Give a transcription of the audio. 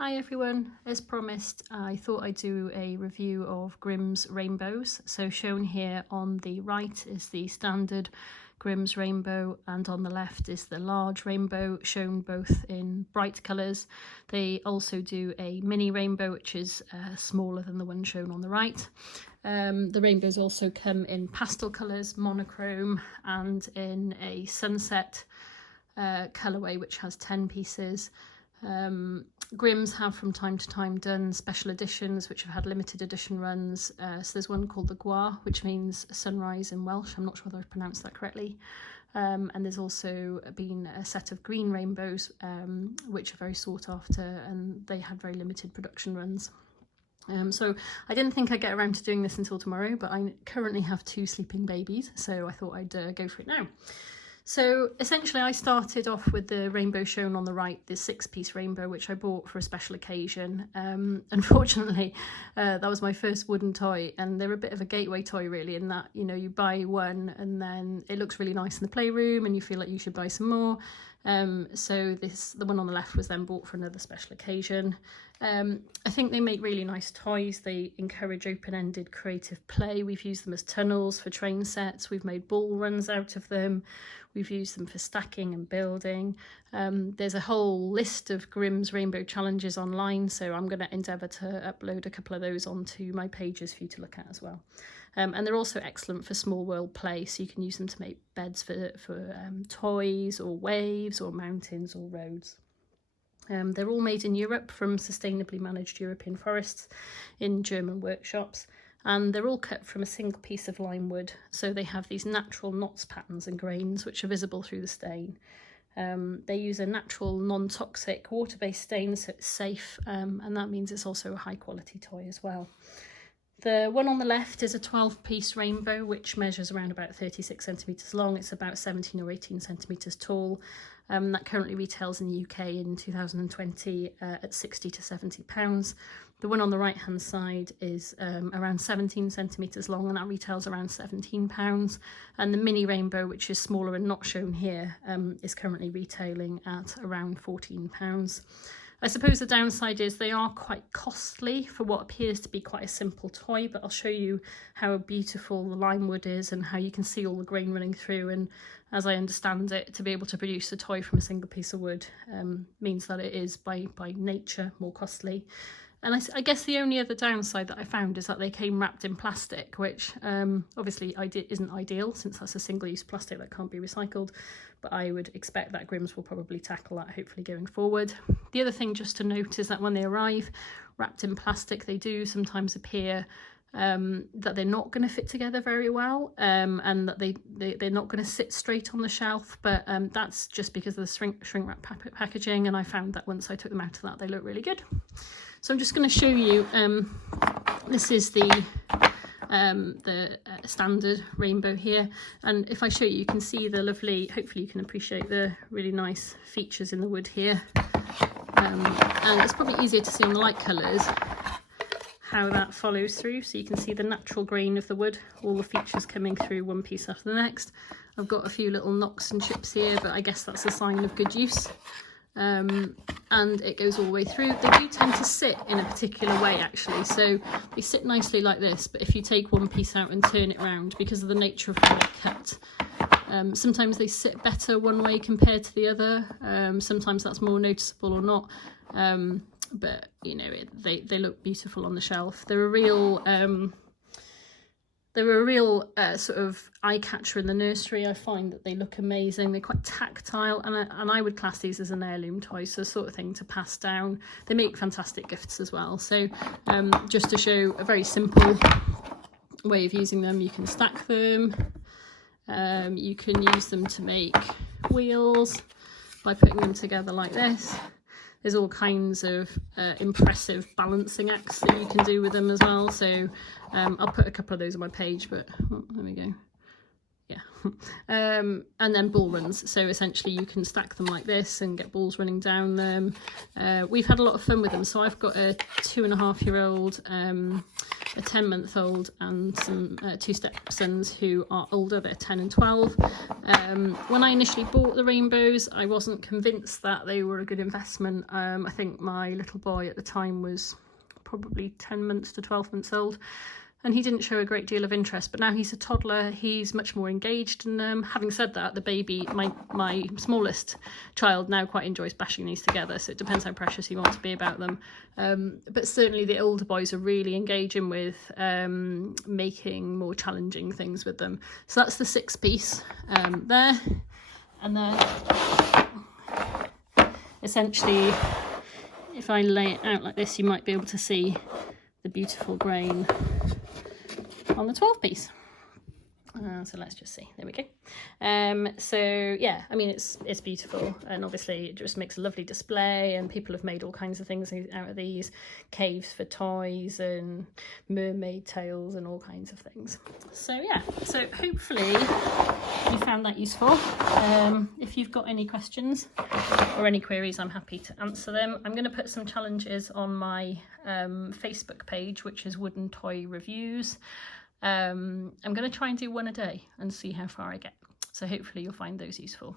Hi everyone, as promised I thought I'd do a review of Grimm's rainbows. So shown here on the right is the standard Grimm's rainbow and on the left is the large rainbow, shown both in bright colours. They also do a mini rainbow which is smaller than the one shown on the right. The rainbows also come in pastel colours, monochrome, and in a sunset colourway which has 10 pieces. Grimm's have from time to time done special editions which have had limited edition runs. So there's one called the Gwa, which means sunrise in Welsh. I'm not sure whether I've pronounced that correctly. And there's also been a set of green rainbows which are very sought after, and they had very limited production runs. So I didn't think I'd get around to doing this until tomorrow, but I currently have 2 sleeping babies, so I thought I'd go for it now. So essentially I started off with the rainbow shown on the right, this 6-piece rainbow, which I bought for a special occasion. Unfortunately, that was my first wooden toy, and they're a bit of a gateway toy really, in that, you know, you buy one and then it looks really nice in the playroom and you feel like you should buy some more. So the one on the left was then bought for another special occasion. I think they make really nice toys. They encourage open-ended creative play. We've used them as tunnels for train sets. We've made ball runs out of them. We've used them for stacking and building. There's a whole list of Grimm's rainbow challenges online, so I'm going to endeavour to upload a couple of those onto my pages for you to look at as well. And they're also excellent for small world play, so you can use them to make beds for toys or waves or mountains or roads. They're all made in Europe from sustainably managed European forests in German workshops, and they're all cut from a single piece of lime wood, so they have these natural knots, patterns and grains which are visible through the stain. They use a natural non-toxic water-based stain, so it's safe, and that means it's also a high quality toy as well. The one on the left is a 12-piece rainbow which measures around about 36 centimetres long. It's about 17 or 18 centimetres tall. That currently retails in the UK in 2020 at £60 to £70. The one on the right hand side is around 17 centimetres long, and that retails around £17. And the mini rainbow, which is smaller and not shown here, is currently retailing at around £14. I suppose the downside is they are quite costly for what appears to be quite a simple toy, but I'll show you how beautiful the lime wood is and how you can see all the grain running through. And as I understand it, to be able to produce a toy from a single piece of wood means that it is by nature more costly. And I guess the only other downside that I found is that they came wrapped in plastic, which obviously isn't ideal, since that's a single-use plastic that can't be recycled. But I would expect that Grimm's will probably tackle that, hopefully, going forward. The other thing just to note is that when they arrive wrapped in plastic, they do sometimes appear that they're not going to fit together very well, and that they're not going to sit straight on the shelf, but that's just because of the shrink wrap packaging, and I found that once I took them out of that, they look really good. So I'm just going to show you, this is the standard rainbow here, and if I show you, you can see the lovely, hopefully you can appreciate the really nice features in the wood here, and it's probably easier to see in light colours how that follows through. So you can see the natural grain of the wood, all the features coming through one piece after the next. I've got a few little knocks and chips here, but I guess that's a sign of good use. And it goes all the way through. They do tend to sit in a particular way actually, so they sit nicely like this, but if you take one piece out and turn it around, because of the nature of how they're cut, sometimes they sit better one way compared to the other. Sometimes that's more noticeable or not, but you know, they look beautiful on the shelf. They're a real sort of eye catcher in the nursery. I find that they look amazing. They're quite tactile, and I would class these as an heirloom toy, so sort of thing to pass down. They make fantastic gifts as well. So just to show a very simple way of using them, you can stack them. You can use them to make wheels by putting them together like this. There's all kinds of impressive balancing acts that you can do with them as well. So I'll put a couple of those on my page, but there we go. Yeah. And then ball runs. So essentially you can stack them like this and get balls running down them. We've had a lot of fun with them. So I've got a 2.5-year-old a 10-month-old and some 2 stepsons who are older, they're 10 and 12. When I initially bought the rainbows, I wasn't convinced that they were a good investment. I think my little boy at the time was probably 10 months to 12 months old, and he didn't show a great deal of interest, but now he's a toddler, he's much more engaged. And having said that, the baby, my smallest child, now quite enjoys bashing these together, so it depends how precious you want to be about them. But certainly the older boys are really engaging with making more challenging things with them. So that's the 6-piece there. And then essentially, if I lay it out like this, you might be able to see the beautiful grain on the 12-piece. So let's just see, there we go. So yeah, I mean, it's beautiful, and obviously it just makes a lovely display, and people have made all kinds of things out of these, caves for toys and mermaid tails and all kinds of things. So yeah, so hopefully you found that useful. If you've got any questions or any queries, I'm happy to answer them. I'm going to put some challenges on my Facebook page, which is Wooden Toy Reviews. I'm going to try and do one a day and see how far I get. So hopefully you'll find those useful.